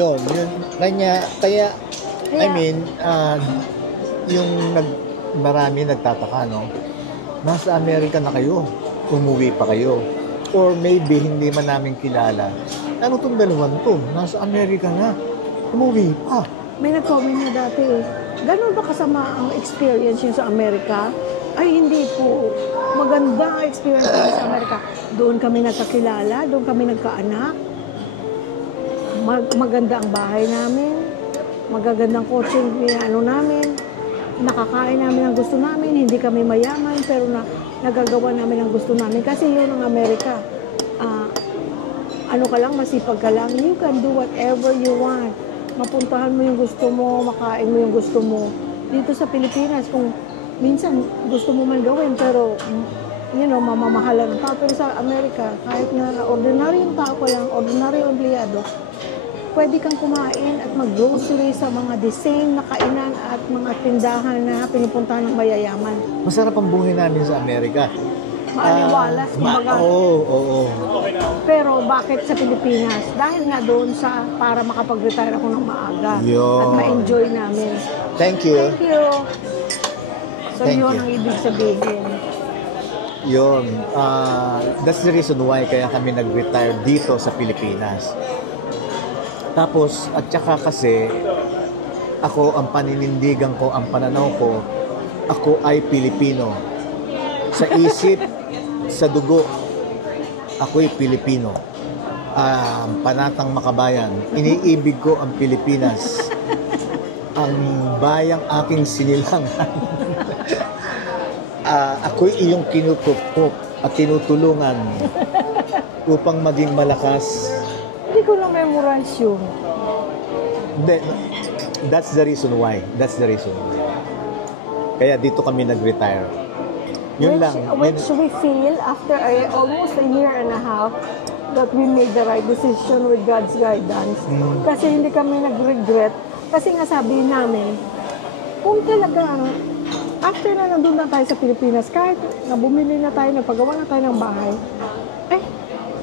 yun. Kaya, I mean, marami nagtataka, no? Nasa Amerika na kayo, umuwi pa kayo. Or maybe, hindi man namin kilala. Ano itong dalawan to? Nasa Amerika na, umuwi pa. May nag-comment na dati eh. Ganun ba kasama ang experience yun sa Amerika? Ay, hindi po. Maganda ang experience yun sa Amerika. Doon kami nagkakilala, doon kami nagkaanak. Maganda ang bahay namin. Magagandang coaching namin. Nakakain namin ang gusto namin. Hindi kami mayaman, pero nagagawa namin ang gusto namin. Kasi yun ang Amerika. Ano ka lang, masipag ka lang. You can do whatever you want. Mapuntahan mo yung gusto mo, makain mo yung gusto mo. Dito sa Pilipinas, kung minsan gusto mo man gawin, pero mamamahalan ng tao. Pero sa Amerika, kahit na ordinaryong tao ko lang, ordinaryong empleyado, pwede kang kumain at mag-grocery sa mga the same na kainan at mga tindahan na pinupuntahan ng mayayaman. Masarap ang buhay namin sa Amerika. Maaliwalas, kumbaga. Oo. Pero bakit sa Pilipinas? Dahil nga doon para makapag-retire ako ng maaga. At ma-enjoy namin. Thank you. Thank you. So yun ang ibig sabihin. Yun. That's the reason why kaya kami nag-retire dito sa Pilipinas. Tapos, at saka kasi, ako, ang paninindigan ko, ang pananaw ko, ako ay Pilipino. Sa isip, sa dugo, ako'y Pilipino. Panatang makabayan. Iniibig ko ang Pilipinas. Ang bayang aking sinilangan. Ako'y iyong kinupupop at tinutulungan upang maging malakas. Hindi ko na memorize yun. That's the reason why. Kaya dito kami nag-retire. Which we feel after almost a year and a half that we made the right decision with God's guidance. Kasi hindi kami nag-regret. Kasi nga sabi namin, kung talagang after na nandun na tayo sa Pilipinas, kahit na bumili na tayo, nagpagawa na tayo ng bahay,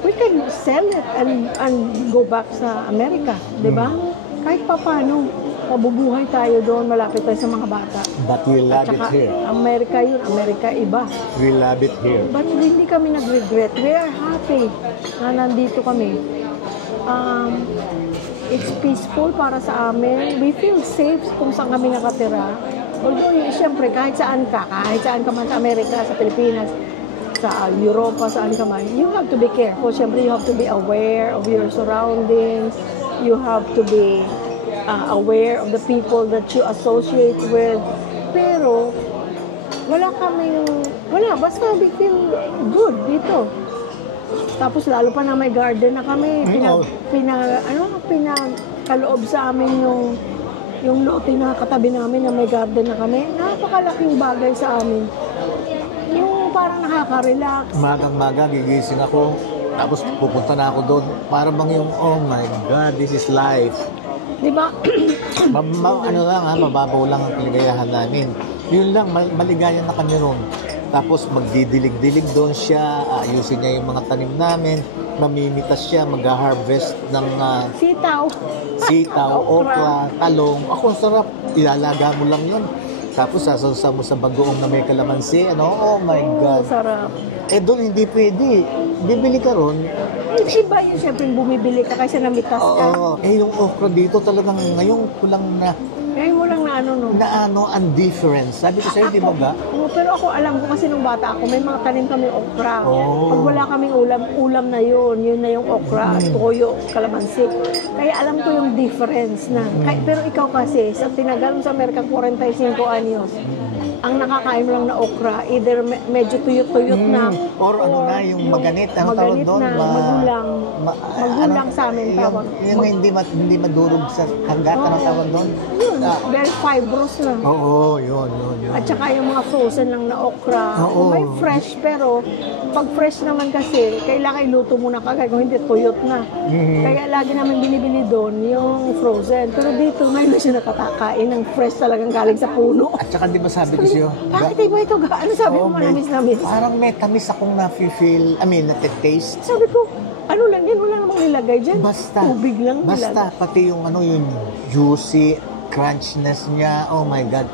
we can sell it and go back sa Amerika, di ba? Kahit pa paano, mabubuhay tayo doon, malapit tayo sa mga bata. But we love it here. Amerika yun, Amerika iba. We love it here. But hindi kami nag-regret. We are happy na nandito kami. It's peaceful para sa amin. We feel safe kung saan kami nakatira. Although, siyempre, kahit saan ka man sa Amerika, sa Pilipinas, sa Europa, saan ka man, you have to be careful. Siyempre, you have to be aware of your surroundings. You have to be aware of the people that you associate with. Pero, basta we feel good dito. Tapos, lalo pa na may garden na kami. Pinakaloob sa amin yung lote na katabi namin na may garden na kami. Napakalaking bagay sa amin. Yung parang nakaka-relax. Magang-maga, gigising ako. Tapos pupunta na ako doon. Para bang yung, oh my God, this is life. Di ba? Mababaw lang ang kaligayahan namin. Yun lang, maligaya na kami ron. Tapos magdidilig-dilig doon siya, ayusin niya yung mga tanim namin, mamimitas siya, mag-harvest ng sitaw, okra, talong. Ako, sarap. Ilalaga mo lang yun. Tapos sasawsa mo sa bagoong na may kalamansi. Oh my God. Sarap. Doon hindi pwede. Bibili ka ron. Iba yun, siyempre bumibili ka kasi namitas ka. Yung okra dito talagang ngayon kulang na. Ngayon mo lang ang difference. Sabi ko sa'yo, di ba ga? Pero ako alam ko kasi nung bata ako, may mga tanim kami okra. Pag wala kaming ulam na yun. Yun na yung okra, toyo, kalamansi. Kaya alam ko yung difference na. Pero ikaw kasi, sa tinagal mo sa Amerika 45 anyos, ang nakakain mo lang na okra, either medyo tuyot-tuyot na. Or yung maganit. Ang tawag doon? Magulang sa amin tawag. Yung hindi madurog sa hanggat. Ang tawag doon? Yun, very fibrous na. Oo, yun. At saka yung mga frozen lang na okra. May fresh, pero pag fresh naman kasi, kailangan iluto muna kagad kung hindi tuyot na. Kaya lagi namin binibili doon yung frozen. Pero dito, may na siya nakatakain ng fresh talagang galing sa puno. At saka di ba sabi ko sa'yo? Bakit iba ito? Ano sabi mo, manamis-namis? Parang may tamis akong nafe-feel, nati-taste. Sabi ko, Ano lang yan, wala namang nilagay dyan. Basta. Tubig lang Basta, nilagay. pati yung ano, yung juicy crunchness niya. Oh my God.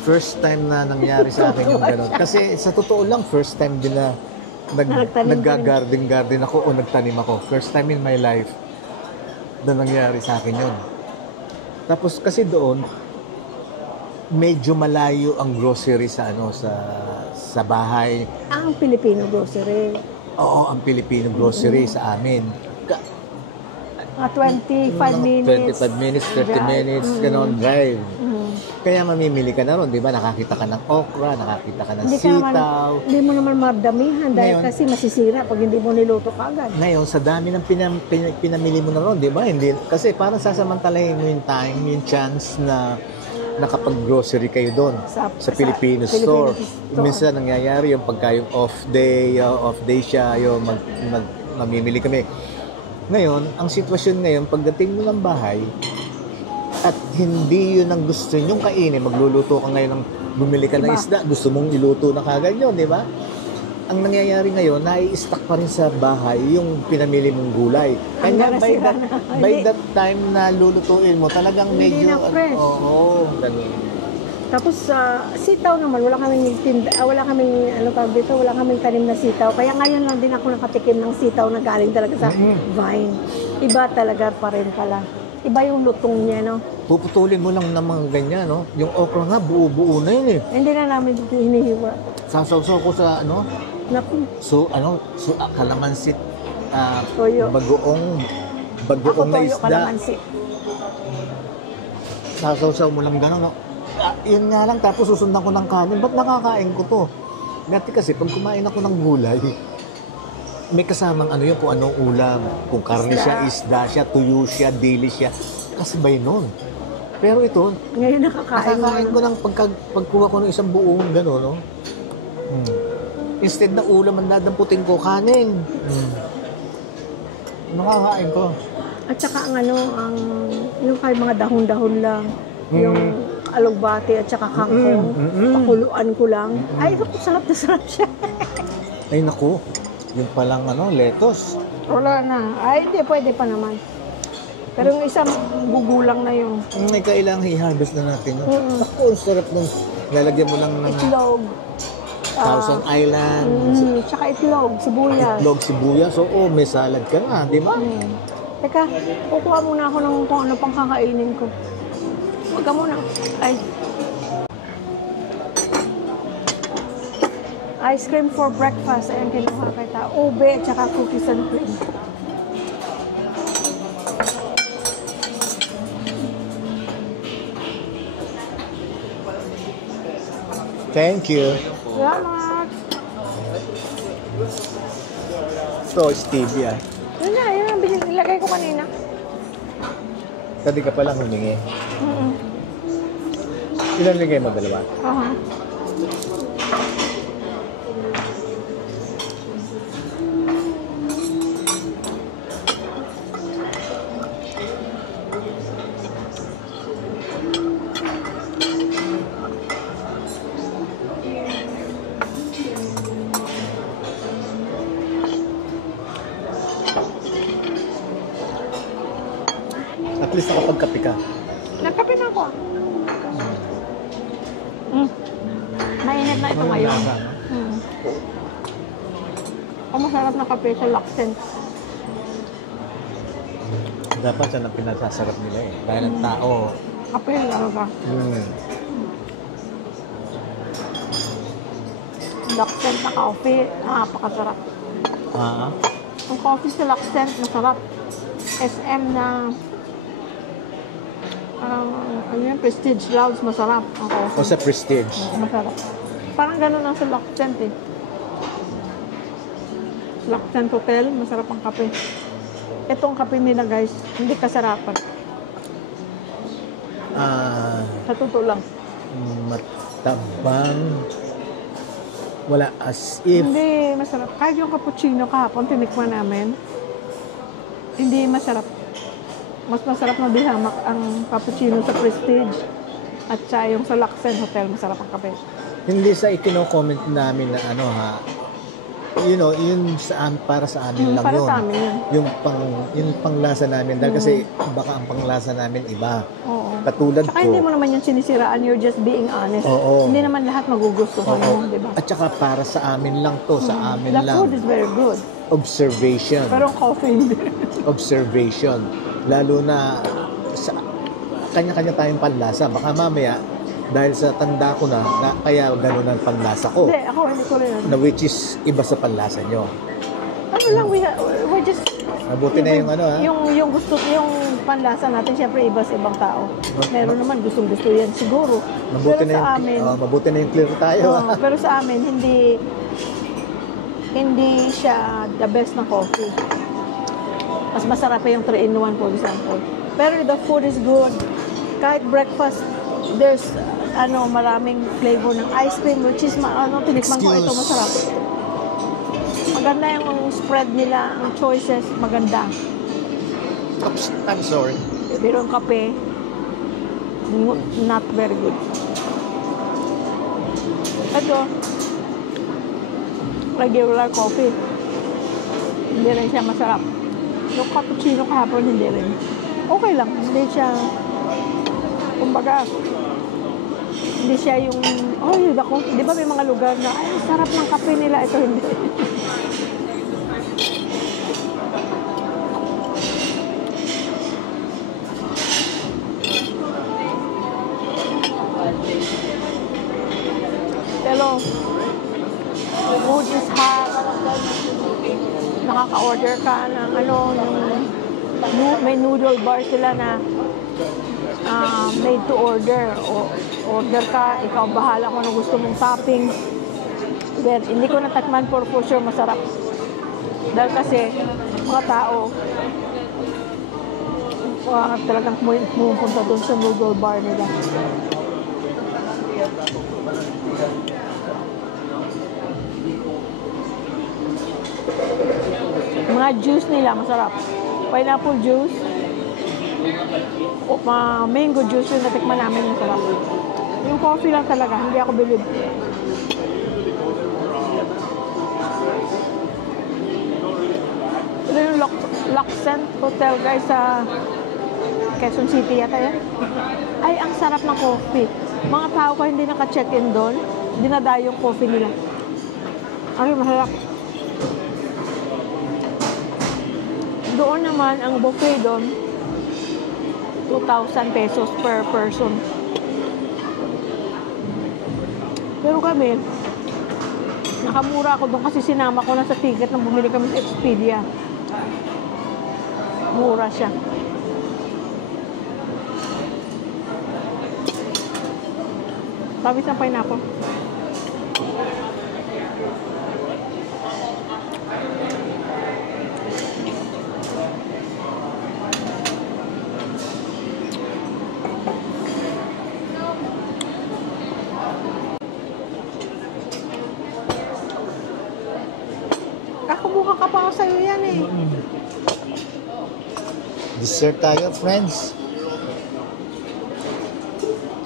First time na nangyari sa akin yung gano'n. Kasi sa totoo lang, first time din na Nagtanim nagga-garden ako o nagtanim ako. First time in my life na nangyari sa akin yun. Tapos kasi doon, medyo malayo ang grocery sa ano sa bahay. Ang Filipino grocery. Oo, ang Filipino grocery sa amin. Mga 25 minutes. 25 minutes, 30 drive. minutes, gano'n, drive. Mhm. Kaya mamimili ka na ron, di ba? Nakakita ka ng okra, nakakita ka ng Hindi ka naman, sitaw. hindi mo naman mardamihan dahil Ngayon- kasi masisira pag hindi mo niluto kaagad. Ngayon, sa dami ng pinamili mo na ron, di ba? Hindi, kasi parang sasamantalahin mo yung time, yung chance na nakapag-grocery kayo doon sa Filipino store. Minsan nangyayari yung pagka yung off day siya, yung mamimili kami. Ngayon, ang sitwasyon ngayon, pagdating mo ng bahay, at hindi yun ang gusto nyong kainin, magluluto ka ngayon ng bumili ka ng Iba. isda, gusto mong iluto na kagad yun, di ba? Ang nangyayari ngayon, nai-stock pa rin sa bahay yung pinamili mong gulay. Kanya Hanggang by nasira that, na. by Hindi. that time na lulutuin mo, talagang Hindi medyo... na fresh. Oo, ganun. Tapos sitaw naman, wala kaming wala kaming ano tawag dito, wala kaming tanim na sitaw. Kaya ngayon lang din ako nakatikim ng sitaw na galing talaga sa vine. Iba talaga pa rin pala. Iba yung lutong niya, no? Puputulin mo lang ng mga ganyan, no? Yung okra nga, buo-buo na yun eh. Hindi na namin dito hinihiwa. Sasaw-saw ko sa ano, Naku, kalamansi, Toyo. bagoong ako na toyo isda. kalamansi. Sasaw-saw mo lang gano'n, no? Yun nga lang, tapos susundan ko ng kanin. Ba't nakakain ko to? Dati kasi, pag kumain ako ng gulay, may kasamang ano yun, kung anong ulam. Kung karne siya, isda siya, tuyo siya, dili siya. Kasabay nun. Pero ito, Ngayon nakakain ko ng pagkuha ko ng isang buong gano'n, no? Instead na ulam, ang dadamputin ko, kanin. Nakakain ko. At saka ang yung kay mga dahon-dahon lang, yung alugbati at saka kangkong, pakuluan ko lang. Ay, naku, sarap na sarap siya. Ay, naku. Yung palang lettuce. Wala na. Ay, hindi, pwede pa naman. Pero yung isang gugulang na yung May kailangang i-harvest na natin. No? Naku, ang sarap nun. Lalagyan mo lang ng itlog. Thousand Island, Tsaka itlog, sibuyas. itlog, sibuyas. So, may salad ka na, di ba? Teka, kukuha muna ako ng kung ano pang kakainin ko. Huwag ka muna. Ay. Ice cream for breakfast. Ayan, kinuha kita. Ube at saka cookies and cream. Thank you. Salamat. So, stevia. Yun ang nilagay ko kanina. Tadi ka palang humingi. Ilan ligay mo? Dalawa? Aha. At least nakapagkape ka. Nagkape na ako. Mainit na ito ngayon. Ang masarap na kape sa Laksent. Dapat yan ang pinasasarap nila eh. Dahil ang tao. Kape talaga. Laksent na coffee, napakasarap. Ang coffee sa Laksent, masarap. SM na ano yun, Prestige Lounge, masarap ang coffee. O sa Prestige. Masarap. Parang gano'n lang sa Laksent eh. Laksent Hotel, masarap ang kape. Itong kape nila guys, hindi kasarapan. Sa totoo lang. Matabang. Wala as if. Hindi masarap. Kahit yung cappuccino kahapon, tinikman namin. Hindi masarap. Mas masarap na bihamak ang cappuccino sa Prestige. At saka yung sa Laksent Hotel, masarap ang kape. Hindi sa ikino-comment namin na ano ha. yun para sa amin lang Para yun. sa amin yun. Yung panglasa namin. Dahil kasi baka ang panglasa namin iba. Oo. Katulad Saka ko. hindi mo naman yung sinisiraan, you're just being honest. Oo. Hindi naman lahat magugustuhan mo, di ba? At saka para sa amin lang to, sa amin The lang. food is very good. Observation. Pero ang coffee hindi. Observation. Lalo na sa kanya-kanya tayong panlasa. Baka mamaya, dahil sa tanda ko na kaya ganun ang panlasa ko. Hindi, ako hindi ko rin. Na which is iba sa panlasa nyo. Ano lang, we're just... Mabuti na yung Yung gusto, yung panlasa natin, syempre iba sa ibang tao. Meron naman gustong-gusto yan siguro. Mabuti pero na sa amin, mabuti na yung clear tayo. pero sa amin, hindi siya the best na coffee. Mas masarap pa yung 3-in-1, for example. Pero the food is good. Kahit breakfast, there's maraming flavor ng ice cream, which is tinikman ko ito, masarap. Maganda yung spread nila, ang choices, maganda. Oops, I'm sorry. Pero yung kape, not very good. Ito, regular coffee. Hindi rin siya masarap. Yung cappuccino kahapon, hindi rin. Okay lang, hindi siya, kumbaga, hindi siya yung, di ba may mga lugar na, ay, sarap ng kape nila, ito hindi. Pero, food is hot. Nakaka-order ka ng may noodle bar sila na made to order. Order ka, ikaw bahala kung ano gusto mong topping. Then, hindi ko natakman for sure masarap. Dahil kasi, mga tao, talagang pumupunta doon sa noodle bar nila. Mga juice nila, masarap. Pineapple juice, mango juice yung natikman namin, masarap. Yung coffee lang talaga, hindi ako bilib. Ito yung Luxent Hotel, guys, sa Quezon City yata yan. Ay, ang sarap ng coffee. Mga tao ko hindi naka-check-in doon, dinadayo yung coffee nila. Ay, masarap. Doon naman, ang buffet doon, 2,000 pesos per person. Pero kami, nakamura ako doon kasi sinama ko na sa ticket nang bumili kami sa Expedia. Mura siya. Tamis ng pineapple. Buka ka pa ako sa'yo yan eh. Dessert tayo, friends.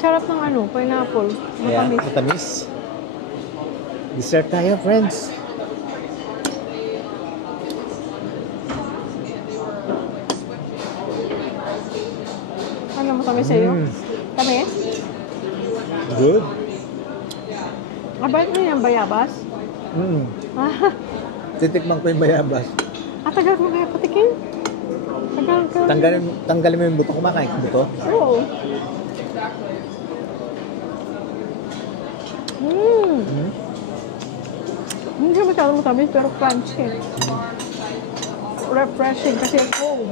Sarap ng pineapple. Matamis. Matamis. Dessert tayo, friends. Ano matamis sa'yo? Tamis? Good. Abait mo yung bayabas? Titikman ko yung bayabas. Tagal mo kaya patikin? Tagal ka. Tanggalin mo yung buto. Kumakain ko buto? Oo. Hindi masyadong matamis pero crunchy. Refreshing kasi cold.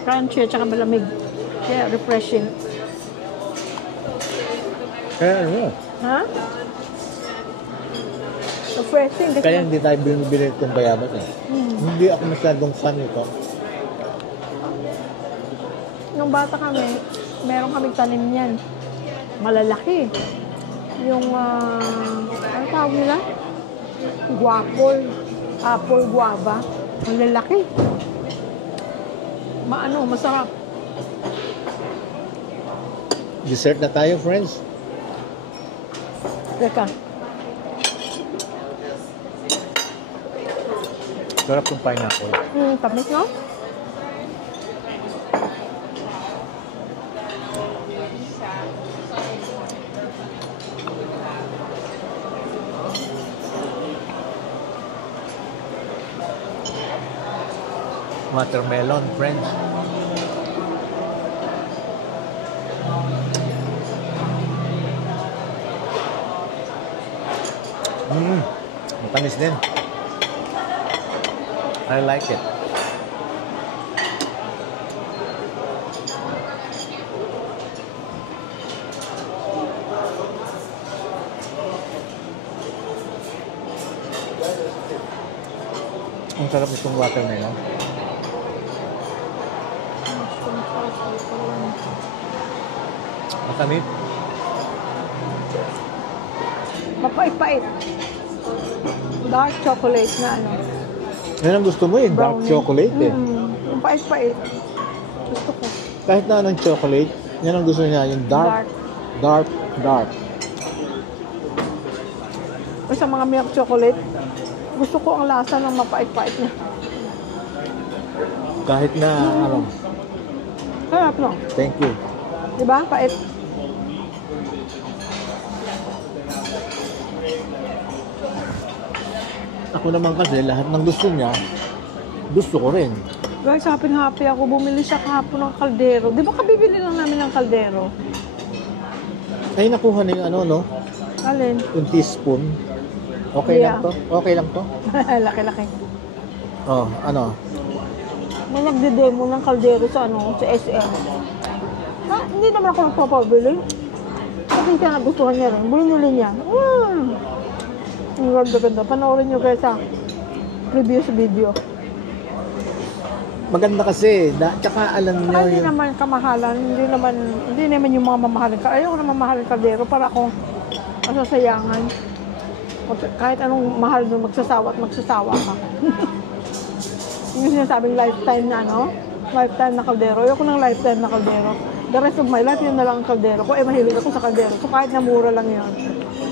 Crunchy at saka malamig. Kaya refreshing. Kaya ano? Ha? Refreshing kasi... Kaya hindi tayo binibili itong bayabas eh. Hindi ako masyadong fan ito. Nung bata kami, meron kaming tanim niyan. Malalaki. Yung, ano tawag nila? Apple guava. Malalaki. Masarap. Dessert na tayo, friends. Teka. Sarap ng pineapple. Tamis, no? Watermelon, friends. Matamis din. I like it. Ang sarap itong watermelon. Matamis. Mapait-pait. Dark chocolate na ano. Yan ang gusto mo eh, dark Brownie. chocolate eh. Yung pait-pait. Gusto ko. Kahit na anong chocolate, yan ang gusto niya, yung dark, dark, dark. O sa mga milk chocolate, gusto ko ang lasa ng mapait-pait niya. Kahit na ano, Sarap, no? thank you. Diba? Pait. Ako naman kasi, lahat ng gusto niya, gusto ko rin. Guys, happy ako. Bumili siya kahapon ng kaldero. Di ba kabibili lang namin ng kaldero? Ay, nakuha na yung ano, no? Alin? Yung teaspoon. Okay Yeah. lang to? Okay lang to? Laki-laki. Oh, ano? May nagde-demo ng kaldero sa ano, sa SM. Ha, hindi naman ako nagpapabili. Kasi siya nagustuhan niya rin. Binili niya. Ang ganda-ganda. Panoorin niyo guys sa previous video. Maganda kasi, tsaka alam niyo Hindi yung... naman kamahalan, hindi naman yung mga mamahalin ka. Ayoko na mamahalin kaldero para akong masasayangan. Kahit anong mahal doon, magsasawa ka. Yung sinasabing lifetime na ano, lifetime na kaldero. Ayoko ng lifetime na kaldero. The rest of my life, yun na lang ang kaldero ko. Mahilig ako sa kaldero. So kahit na mura lang yun.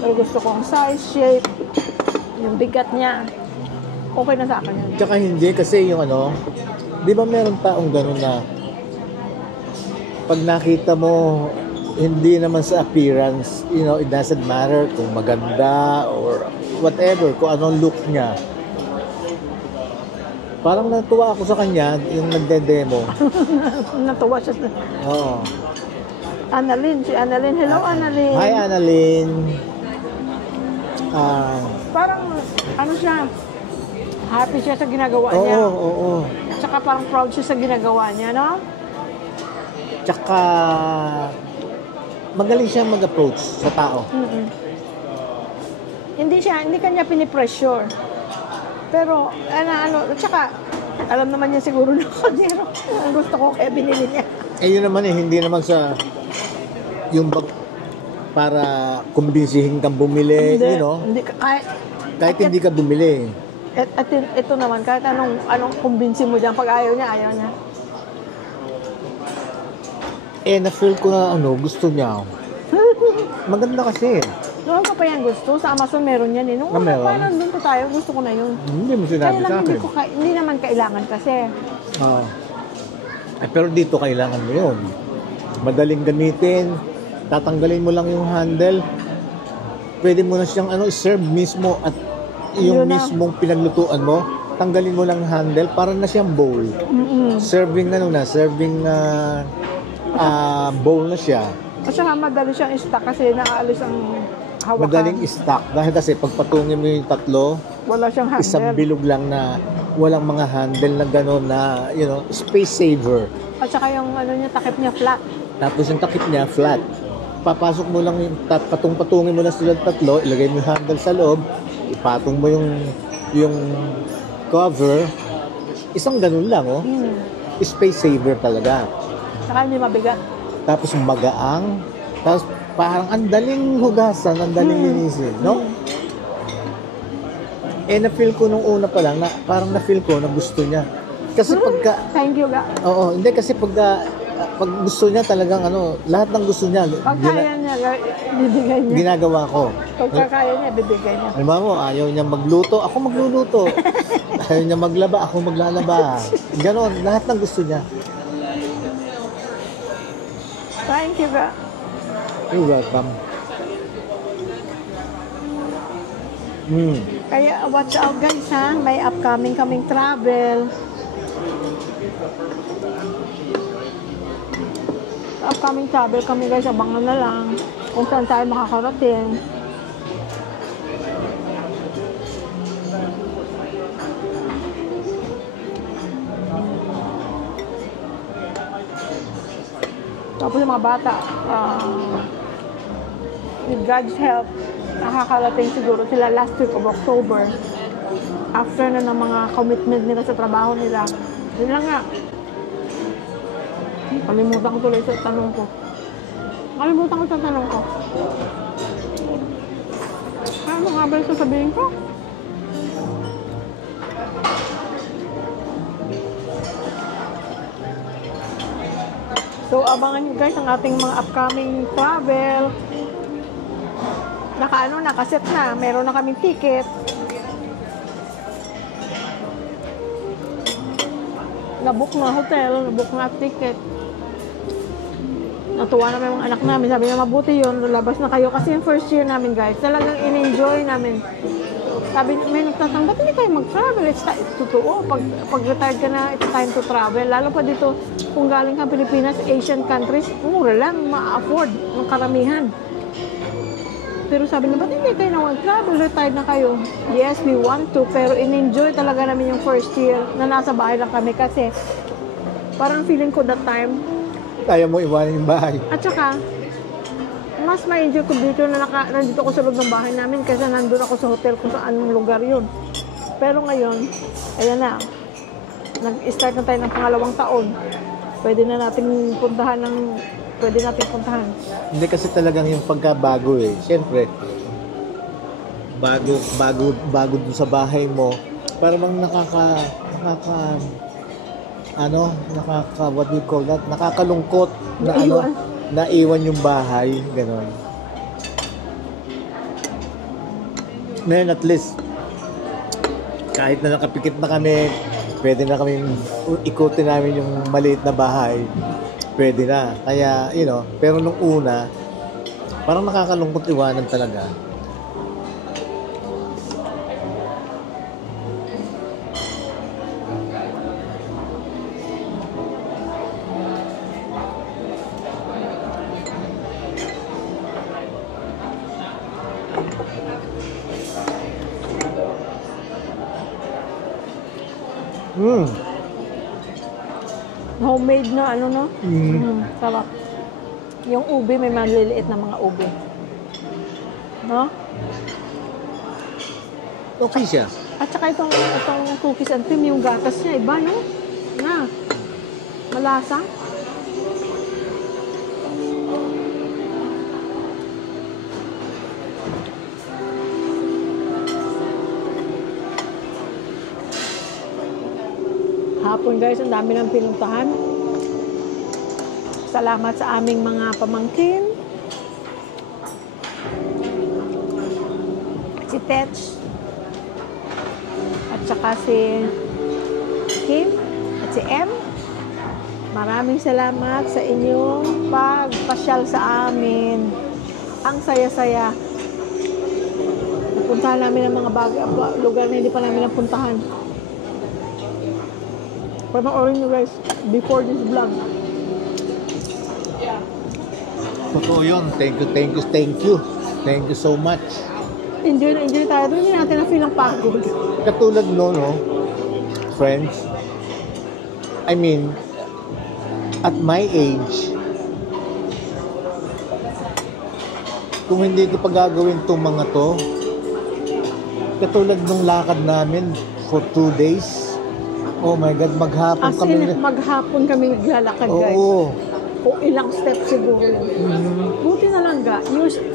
Pero gusto ko ang size, shape, yung bigat niya. Okay na sa akin yun. Tsaka hindi kasi yung ano, di ba meron taong gano'n na pag nakita mo, hindi naman sa appearance, you know, it doesn't matter kung maganda or whatever, kung anong look niya. Parang natuwa ako sa kanya, yung nagde-demo. Natuwa siya. Oo. Annalyn, si Annalyn. Hello, Annalyn. Hi, Annalyn. Parang, ano siya, happy siya sa ginagawa Oo, niya. oo. Tsaka parang proud siya sa ginagawa niya, no? Tsaka, magaling siya mag-approach sa tao. Hindi kanya pinipressure. Pero, tsaka, alam naman niya siguro na kanyero. Ang gusto ko kaya binili niya. Yun naman hindi naman sa, yung para kumbinsihin kang bumili, Hindi, you know? hindi, Kahit hindi ka bumili. At ito naman, kahit anong kumbinsin mo dyan, pag ayaw niya. Na-feel ko na gusto niya. Maganda kasi. Noon ko pa yan gusto. Sa Amazon meron yan eh. Nung meron? parang doon pa tayo, gusto ko na yun. Hindi mo sinabi Kaya sa lang akin. hindi naman kailangan kasi. Pero dito kailangan mo yun. Madaling gamitin. Tatanggalin mo lang yung handle. Pwede mo na siyang serve mismo at yung Yun na. mismong pinaglutuan mo. Tanggalin mo lang yung handle para na siyang bowl. Serving bowl na siya. At saka madali siyang i-stack kasi naaalis ang hawakan. Madaling i-stock. Dahil kasi pagpatungin mo yung tatlo, Wala siyang handle. isang bilog lang na walang mga handle na gano'n na, space saver. At saka yung niya, takip niya flat. Tapos yung takip niya, flat. Papasok mo lang yung patungin mo lang sila tatlo, ilagay mo yung handle sa loob, ipatong mo yung cover. Isang ganun lang, Space saver talaga. Saka hindi mabigat. Tapos magaang, tapos parang ang daling hugasan, ang daling linisin, no? Na-feel ko nung una pa lang, parang na-feel ko na gusto niya. Kasi pagka, Thank you, ga. hindi kasi pagka pag gusto niya talagang lahat ng gusto niya, Pag kaya niya, bibigay niya. ginagawa ko. Pag kaya niya, bibigay niya. Halimbawa mo, ayaw niya magluto, ako magluluto. Ayaw niya maglaba, ako maglalaba. Ganon, lahat ng gusto niya. Thank you, ka. You're welcome. Kaya watch out guys ha, may upcoming kaming travel. Upcoming travel kami guys, abangan na lang kung saan tayo makakarating. Tapos yung mga bata, with God's help, nakakarating siguro sila last week of October. After na ng mga commitment nila sa trabaho nila. Yun lang nga. Kalimutan ko tuloy sa tanong ko. Ano nga ba yung sasabihin ko? So, abangan nyo guys ang ating mga upcoming travel. Nakaset na. Meron na kaming ticket. Nabook na hotel, nabook na ticket. Natuwa naman yung anak namin. Sabi niya, mabuti yun. Lalabas na kayo. Kasi yung first year namin guys, talagang in-enjoy namin. Sabi niya, may nagtatang, ba't hindi kayo mag-travel? It's totoo. Pag retired ka na, it's time to travel. Lalo pa dito, kung galing kang Pilipinas, Asian countries, mura lang, ma-afford ng karamihan. Pero sabi niya, ba't hindi kayo na mag-travel? Retired na kayo. Yes, we want to. Pero in-enjoy talaga namin yung first year na nasa bahay lang kami. Kasi parang feeling ko that time, Ayaw mo iwanan yung bahay. at saka, mas ma-enjoy ko dito na nandito ako sa loob ng bahay namin kasi nandun ako sa hotel kung saan yung lugar yun. Pero ngayon, ayan na, nag-start na tayo ng pangalawang taon. Pwede nating puntahan. Hindi kasi talagang yung pagkabago eh. Siyempre, bago dun sa bahay mo, parang what do you call that? Nakakalungkot na naiwan yung bahay, gano'n. Ngayon at least, kahit na nakapikit na kami, pwede na kami ikutin namin yung maliit na bahay. Pwede na. Kaya, pero nung una, parang nakakalungkot iwanan talaga. Homemade na no? Sarap. Yung ube, may maliliit na mga ube. No? Okay siya. At saka itong cookies and cream, yung gatas niya, iba, no? Na. Malasa. Hapon guys, ang dami ng pinuntahan. Salamat sa aming mga pamangkin. Si Tetch. At saka si Kim. At si M. Maraming salamat sa inyong pagpasyal sa amin. Ang saya-saya. Napuntahan namin ang mga lugar na hindi pa namin napuntahan. Panoorin nyo guys, before this vlog. Totoo yun. Thank you. Thank you so much. Enjoy na enjoy tayo. Hindi natin na-feel ang pagod. Katulad no, friends, I mean, at my age, kung hindi ko pa gagawin itong mga to, katulad nung lakad namin for 2 days, oh my God, maghapon kami naglalakad guys. Oo. O ilang steps siguro yun. Buti na lang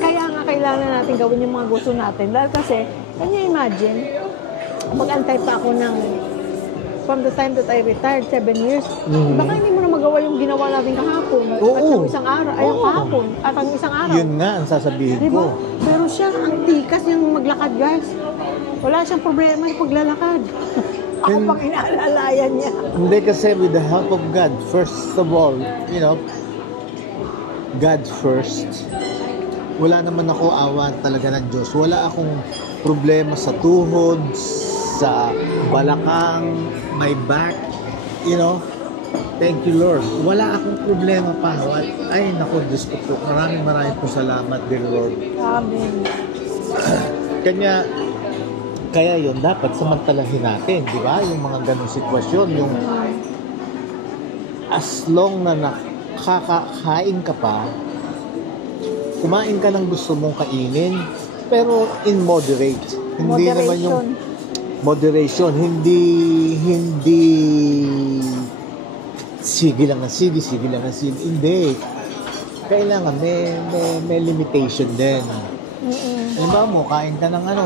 kaya nga kailangan natin gawin yung mga gusto natin. Dahil kasi, can you imagine, mag-antay pa ako ng from the time that I retired, 7 years. Baka hindi mo na magawa yung ginawa natin kahapon. Oo. At yung isang araw, ay yung Oo. kahapon, at ang isang araw. Yun nga ang sasabihin Diba? ko. Pero siya, ang tikas niyang maglakad, guys. Wala siyang problema yung paglalakad. Ako Yun- pang inaalalayan niya. Hindi kasi with the help of God, first of all, you know, God first. Wala naman ako awa talaga ng Diyos. Wala akong problema sa tuhod, sa balakang, my back, you know. Thank you, Lord. Wala akong problema pa. Ay, naku, Diyos ko po. Maraming po salamat, dear Lord. Amen. Kaya yun, dapat samantalahin natin, di ba? Yung mga ganong sitwasyon, yung as long na nakakain ka pa, kumain ka ng gusto mong kainin, pero in moderate. Hindi naman yung moderation, hindi sige lang ng sige. Hindi. Kailangan may limitation din. Halimbawa mo, kain ka ng mga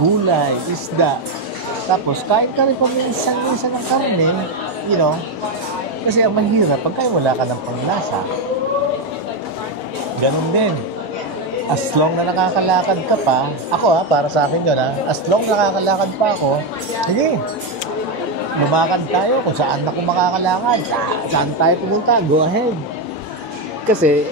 gulay, isda. Tapos, kain ka rin minsan ng karne, you know. Kasi ang mahirap, pagka wala ka ng panglasa. Ganun din. As long na nakakalakad ka pa, ako para sa akin yun as long nakakalakad pa ako, sige, lumakad tayo kung saan ako makakalakad, saan tayo pumunta, go ahead. Kasi,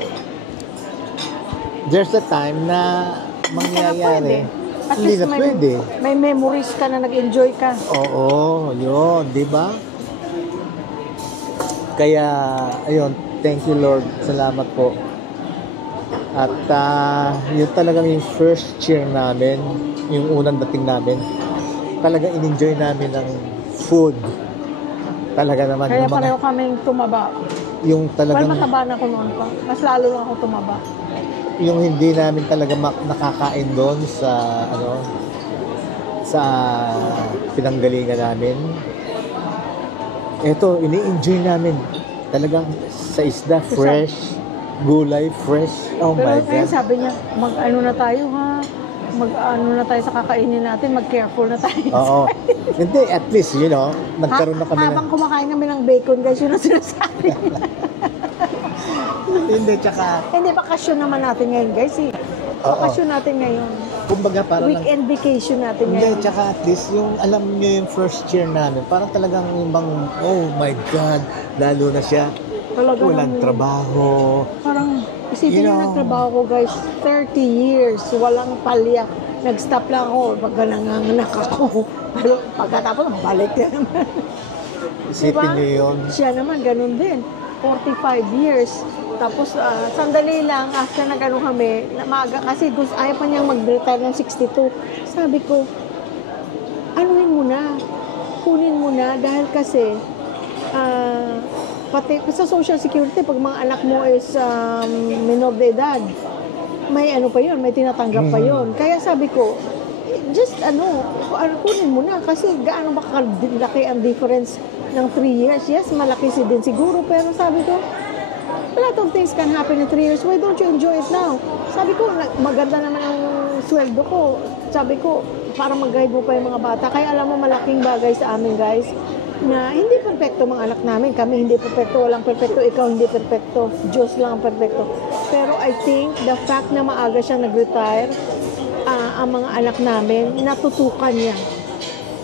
there's a time na mangyayari, At hindi least na pwede. may memories ka na nag-enjoy ka. Oo, yun, di ba? Kaya, ayun, thank you Lord, salamat po. At yun talagang yung first cheer namin, yung unang dating namin, talagang in-enjoy namin ng food. Talaga naman. Kaya yung pareho kaming tumaba. Yung Well, talagang, mataba na ako noon pa. Mas lalo lang ako tumaba. yung hindi namin talaga nakakain doon sa pinanggalingan namin. Eto, ini-enjoy namin. Talagang sa isda, fresh. Gulay, fresh. Oh Pero my kaya God. sabi niya, mag-ano na tayo ha? Mag-ano na tayo sa kakainin natin, mag-careful na tayo. Oo. Hindi, at least, you know, nagkaroon na kami Habang kumakain kami ng bacon, guys, yun ang sinasabi. Hindi, tsaka, Hindi, bakasyon naman natin ngayon, guys. Bakasyon natin ngayon. kumbaga para lang, Weekend vacation natin hindi, ngayon. tsaka at least, yung alam niyo yung first year namin, parang talagang yung bang, oh my God, lalo na siya, Talaga walang naman. trabaho. Parang, isipin You yung know. nagtrabaho ko, guys, 30 years, walang palya. Nag-stop lang ako, pagka nanganganak ako. Pero pagkatapos, balik na naman. Isipin niyo yun. Siya naman, ganun din. 45 years. Tapos, sandali lang, after na gano'n kami, na maaga, kasi ayaw pa niyang mag-retire ng 62. Sabi ko, anuhin mo na, kunin mo na, dahil kasi, pati sa Social Security, pag mga anak mo is minor de edad, may ano pa yun, may tinatanggap pa yun. Kaya sabi ko, just kunin mo na, kasi gaano ba kalaki ang difference ng 3 years? Yes, malaki din siguro, pero sabi ko, a lot of things can happen in 3 years. Why don't you enjoy it now? Sabi ko, maganda naman ang sweldo ko. Sabi ko, para mag-guide mo pa yung mga bata. Kaya alam mo, malaking bagay sa amin, guys, na hindi perfecto mga anak namin. Kami hindi perfecto, walang perfecto. Ikaw hindi perfecto. Diyos lang ang perfecto. Pero I think the fact na maaga siya nag-retire, ang mga anak namin, natutukan niya.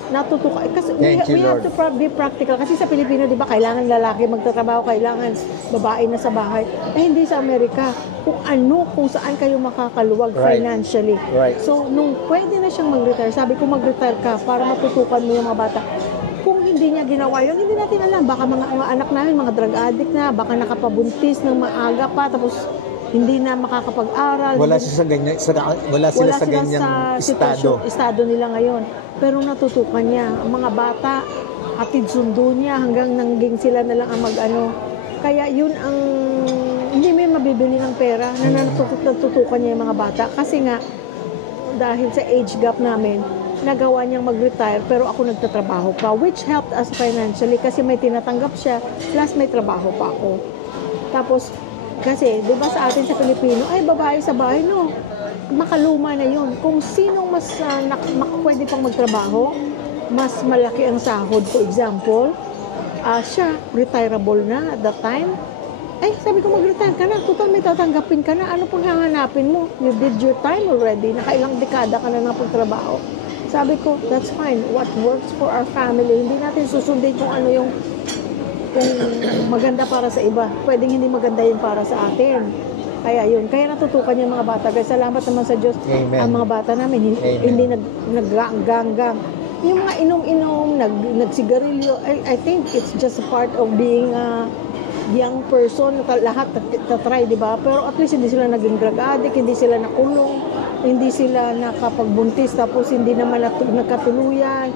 Kasi we Thank you, have to be practical. Kasi sa Pilipino, di ba, kailangan lalaki magtatrabaho, kailangan babae na sa bahay. Hindi sa Amerika. Kung saan kayo makakaluwag Right. financially. Right. So, nung pwede na siyang mag-retire, sabi ko mag-retire ka para matutukan mo yung mga bata. Kung hindi niya ginawa yun, hindi natin alam. Baka mga anak namin, mga drug addict na, baka nakapabuntis ng maaga pa, tapos hindi na makakapag-aral. Wala sila sa ganyang estado nila ngayon. Pero natutukan niya. Ang mga bata, atid sundo niya hanggang nangging sila na lang ang mag-ano. Kaya yun ang hindi may mabibili ng pera na natutukan niya yung mga bata. Kasi nga, dahil sa age gap namin, nagawa niyang mag-retire pero ako nagtatrabaho pa, which helped us financially kasi may tinatanggap siya plus may trabaho pa ako. Tapos kasi, di ba sa atin sa Pilipino, ay babae sa bahay, no? Makaluma na yun. Kung sinong mas pwede pang magtrabaho, mas malaki ang sahod, for example, siya, retirable na at that time. Sabi ko, mag-retire ka na. Total, may tatanggapin ka na. Ano pang hahanapin mo? You did your time already. Nakailang dekada ka na napagtrabaho. Sabi ko, that's fine. What works for our family. Hindi natin susundin kung ano yung kung maganda para sa iba. Pwedeng hindi maganda yun para sa atin. Kaya yun. Kaya natutukan yung mga bata. Kaya salamat naman sa Diyos. Amen. Ang mga bata namin, hindi nag-gang-gang. Yung mga inom-inom, nagsigarilyo, I think it's just a part of being a young person. Lahat tatry, di ba? Pero at least hindi sila naging drug addict, hindi sila nakulong, hindi sila nakapagbuntis, tapos hindi naman nagkatuluyan.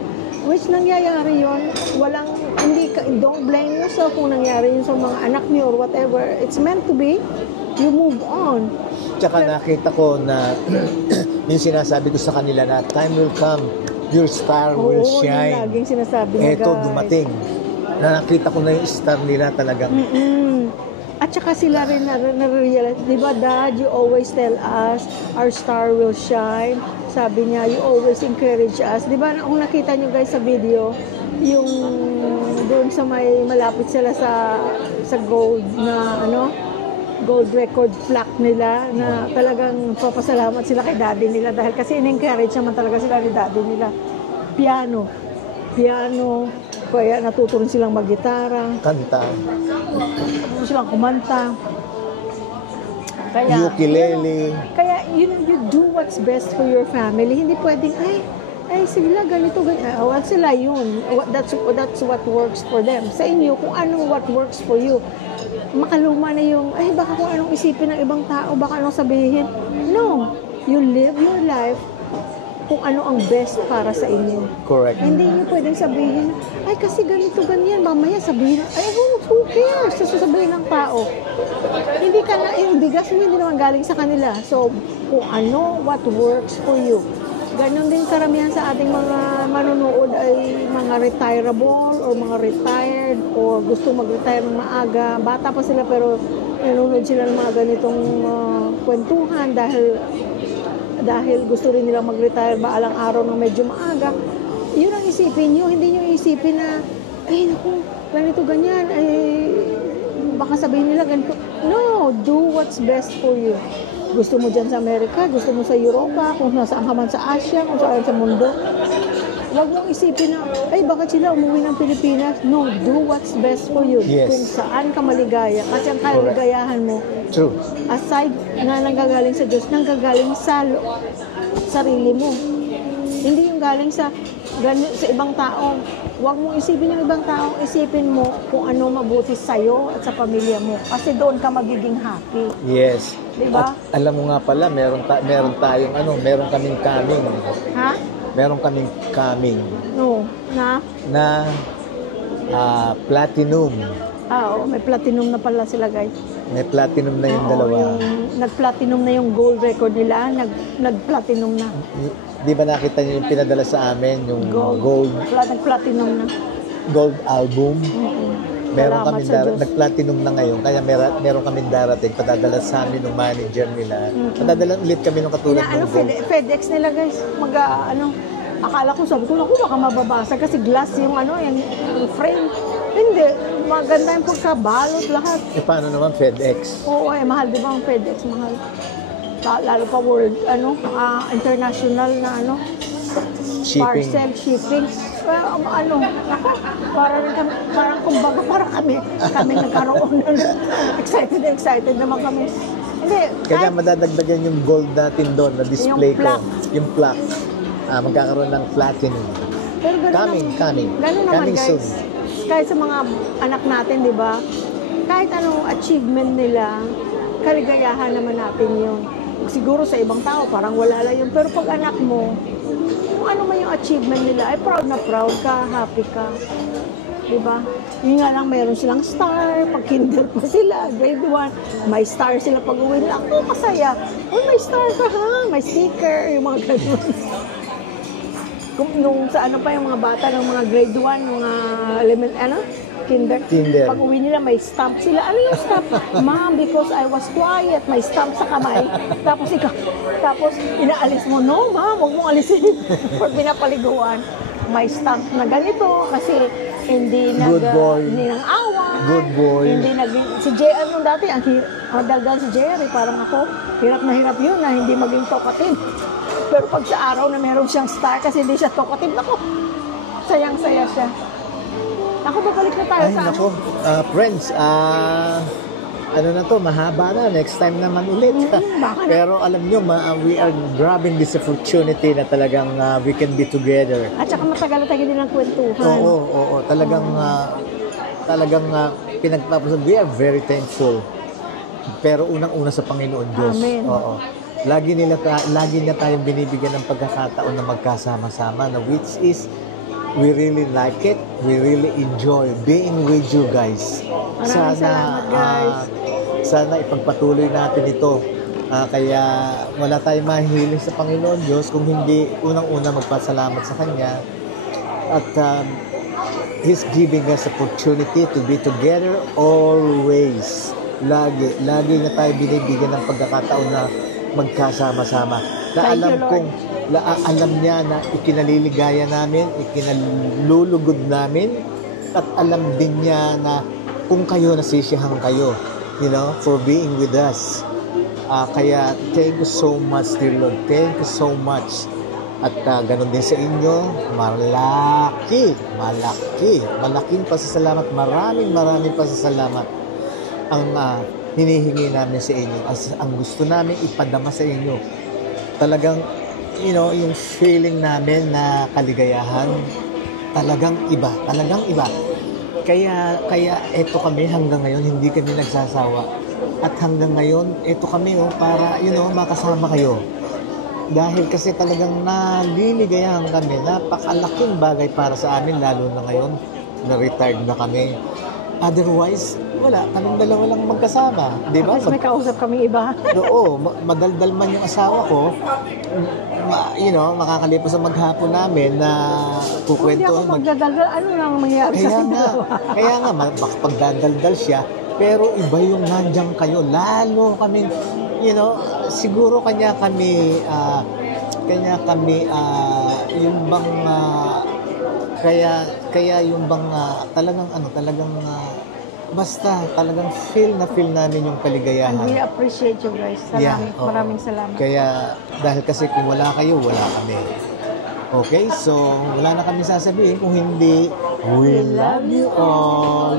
Which nangyayari yun, don't blame yourself kung nangyari yun sa mga anak niyo or whatever. It's meant to be. You move on. Tsaka nakita ko na yung sinasabi ko sa kanila na time will come, your star will shine. Yung laging sinasabi niya, Eto, guys. dumating. Nakita ko na yung star nila talagang. At saka sila rin na-realize, di ba, Dad, you always tell us, our star will shine. Sabi niya, you always encourage us. Di ba, kung nakita niyo guys sa video, yung doon sa may malapit sila sa gold na, gold record plaque nila, na talagang papasalamat sila kay daddy nila dahil kasi in-encourage naman talaga sila ni daddy nila. Piano, kaya natuto rin silang mag-gitara. Kanta. Natuto silang kumanta. Kaya, Ukulele. Kaya you do what's best for your family. Hindi pwedeng, sila ganito, ganyan. Well, sila yun. That's what works for them. Sa inyo, kung ano what works for you. Makaluma na yung, baka kung anong isipin ng ibang tao, baka anong sabihin. No. You live your life kung ano ang best para sa inyo. Correct. Hindi niyo pwedeng sabihin, kasi ganito, ganyan. Mamaya sabihin, who cares? Sasabihin ng tao. Hindi ka na, yung bigas mo, hindi naman galing sa kanila. So, kung ano, what works for you. Ganon din karamihan sa ating mga manunood ay mga retirable or mga retired or gusto mag-retire ng maaga. Bata pa sila pero nanonood sila ng mga ganitong kwentuhan dahil gusto rin nilang mag-retire baalang araw ng medyo maaga. Yun ang isipin nyo. Hindi nyo isipin na, naku, ganito, ganyan. Baka sabihin nila ganito. No, do what's best for you. Gusto mo dyan sa Amerika, gusto mo sa Europa, kung nasaan ka man sa Asia, kung saan sa mundo. Huwag mong isipin na, bakit sila umuwi ng Pilipinas? No, do what's best for you. Yes. Kung saan ka maligaya. Kasi ang kaligayahan mo, True. aside nga nanggagaling sa Diyos, nanggagaling sa sarili mo. Hindi yung galing sa ibang tao. Huwag mong isipin yung ibang tao, isipin mo kung ano mabuti sa'yo at sa pamilya mo. Kasi doon ka magiging happy. Yes. Diba? At alam mo nga pala, meron tayong meron kaming coming. Ha? Meron kaming coming. No. Na platinum. May platinum na pala sila, guys. May platinum na yung dalawa. Nag-platinum na yung gold record nila. Nag-platinum na. Di ba nakita niyo yung pinadala sa amin, yung gold Nag-platinum na. gold album? Meron Salamat kami sa Diyos. nag-platinum na ngayon, kaya meron kami darating, padadala sa amin ng manager nila. Padadala ulit kami ng katulad ng gold. FedEx nila, guys. Akala ko, sabi ko, baka mababasa kasi glass yung yung frame. Hindi. Maganda yung pagkabalot lahat. Paano naman FedEx? Oo, mahal, di ba ang FedEx? Mahal. Lalo pa world, international na Shipping. parcel, shipping. Parang kumbaga, kami nagkaroon excited naman kami. Hindi. Kaya madadagdagan yung gold natin doon na display ko. Yung plaque. Magkakaroon ng platinum. Pero Coming naman, coming guys. soon. Kahit sa mga anak natin, di ba? Kahit anong achievement nila, kaligayahan naman natin yun. Siguro sa ibang tao, parang wala lang yun. Pero pag anak mo, kung ano man yung achievement nila, ay proud na proud ka, happy ka. Diba? Yun nga lang, meron silang star, pag kinder pa sila, grade 1, may star sila pag uwi nila. Ako, masaya. May star ka ha, may sticker, yung mga ganun. Nung sa yung mga bata ng mga grade 1, mga kinder. Kinder. Pag uwi nila, may stamp sila. Ano yung stamp? Mom, because I was quiet, may stamp sa kamay. Tapos inaalis mo, no, ma'am, huwag mong alisin. Pag pinapaliguan. may stunt na ganito kasi hindi Good boy. hindi nang awa. Good boy. Hindi si JR nung dati, ang daldal si JR, parang ako, hirap na hirap yun na hindi maging talkative. Pero pag sa araw na meron siyang star kasi hindi siya talkative, ako, sayang-saya siya. Ako, babalik na tayo Ay, sa nako. Friends, ano na to, mahaba na. Next time naman ulit. baka na. Pero alam nyo, we are grabbing this opportunity na talagang we can be together. At saka matagal na tayo din ng kwentuhan. Oo. Talagang pinagpapasan. We are very thankful. Pero unang-una sa Panginoon Diyos. Amen. Oo. Lagi na tayong binibigyan ng pagkakataon na magkasama-sama, na which is we really like it. We really enjoy being with you guys. Maraming salamat, guys. Sana ipagpatuloy natin ito. Kaya wala tayong mahihiling sa Panginoon Diyos kung hindi unang-una magpasalamat sa Kanya. At He's giving us opportunity to be together always. Lagi na tayo binibigyan ng pagkakataon na magkasama-sama. Na Thank alam you, Lord. kong alam niya na ikinaliligaya namin, ikinalulugod namin, at alam din niya na kung kayo nasisiyahan kayo, for being with us. Kaya thank you so much, dear Lord. Thank you so much. At ganun din sa inyo, malaking pasasalamat, maraming pasasalamat ang hinihingi namin sa inyo. Ang gusto namin ipadama sa inyo, talagang yung feeling namin na kaligayahan, talagang iba. Kaya eto kami hanggang ngayon, hindi kami nagsasawa. At hanggang ngayon, eto kami para makasama kayo. Dahil kasi talagang naliligayahan kami, napakalaking bagay para sa amin, lalo na ngayon na retired na kami. Otherwise, wala, kaming dalawa lang magkasama, di ba? Tapos may kausap kami iba. Oo, madaldal man yung asawa ko, makakalipas ang maghapon namin na Hindi kukwento. ako magdadaldal, ano lang mangyayari sa akin dalawa? Kaya nga, pagdadaldal siya, pero iba yung nandiyan kayo, lalo kaming, siguro kanya kami, yung bang, kaya yung bang, basta talagang feel namin yung kaligayahan. And we appreciate you guys. Maraming salamat. Kaya, dahil kasi kung wala kayo, wala kami. Okay, so wala na kami sasabihin kung hindi, we love you all.